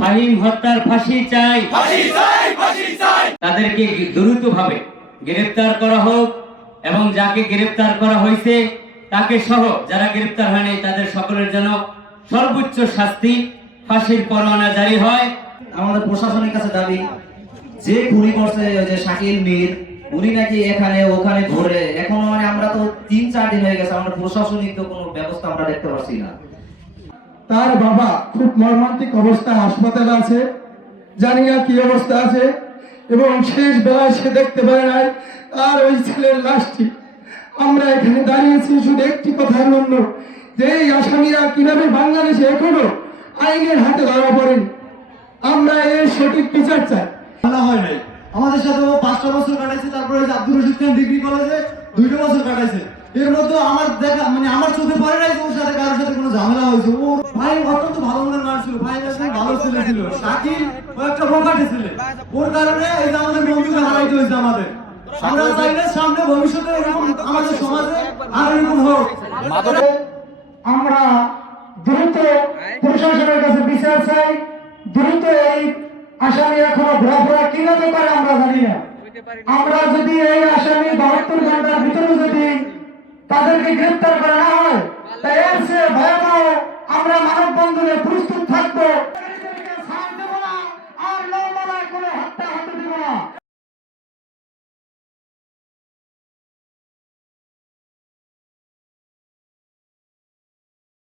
ফাহিম হত্যার ফাঁসি চাই, তাদেরকে দ্রুতভাবে গ্রেফতার করা হোক এবং যাকে গ্রেফতার করা হয়েছে তাকে সহ যারা গ্রেফতার হয়নি তাদের সকলের জন্য সর্বোচ্চ শাস্তি ফাঁসির পরোয়ানা জারি হয়। আমাদের প্রশাসনের কাছে দাবি, যে খুনি করছে ওই যে শাকিল মীর, উনি নাকি এখানে ওখানে ঘুরে, এখনো মানে আমরা তো 3-4 দিন হয়ে গেছে, আমরা প্রশাসনিক তো কোনো ব্যবস্থা আমরা দেখতে পাচ্ছি না। তার বাবা খুব মর্মান্তিক অবস্থায় হাসপাতালে আছে, জানি না কি অবস্থা আছে, এবং শেষ বেলায় সে দেখতে পারে নাই তার ওই ছেলের লাশটি। আমরা এখানে দাঁড়িয়েছি শুধু একটি কথার জন্য, যে এই আসামিরা কিভাবে বাংলাদেশে এখনো আইনের হাতে ধরা পড়েন। আমরা এর সঠিক বিচার চাই। বলা হয় নাই, আমাদের সাথে ও 5টা বছর কাটাইছে, তারপরে আব্দুর রশিদ খান ডিগ্রি কলেজে 2টা বছর কাটাইছে। এর মধ্যে আমার দেখা মানে আমার চোখে পড়ে নাই যে ওর সাথে কারোর সাথে কোনো ঝামেলা হয়েছে। ও ভাই অত্যন্ত ভালো মনের মানুষ ছিল, ভাই একদম ভালো ছেলে ছিল। শাকিল ও একটা বোকাটে ছেলে, ওর কারণে এই যে আমাদের বন্ধুকে হারাইতে হয়েছে আমাদের। আমরা চাইলে সামনে ভবিষ্যতে এরকম আমাদের সমাজে আর এরকম হোক। আমরা দ্রুত প্রশাসনের কাছে বিচার চাই, দ্রুত এই আসামি এখনো ঘোরাফেরা কিভাবে করে আমরা জানি না। আমরা যদি এই আসামি 72 ঘন্টার ভিতরে যদি তাদেরকে গ্রেফতার করা না হয়, তাই এর চেয়ে ভয়াবহ আমরা মানববন্ধনে প্রস্তুত থাকবো।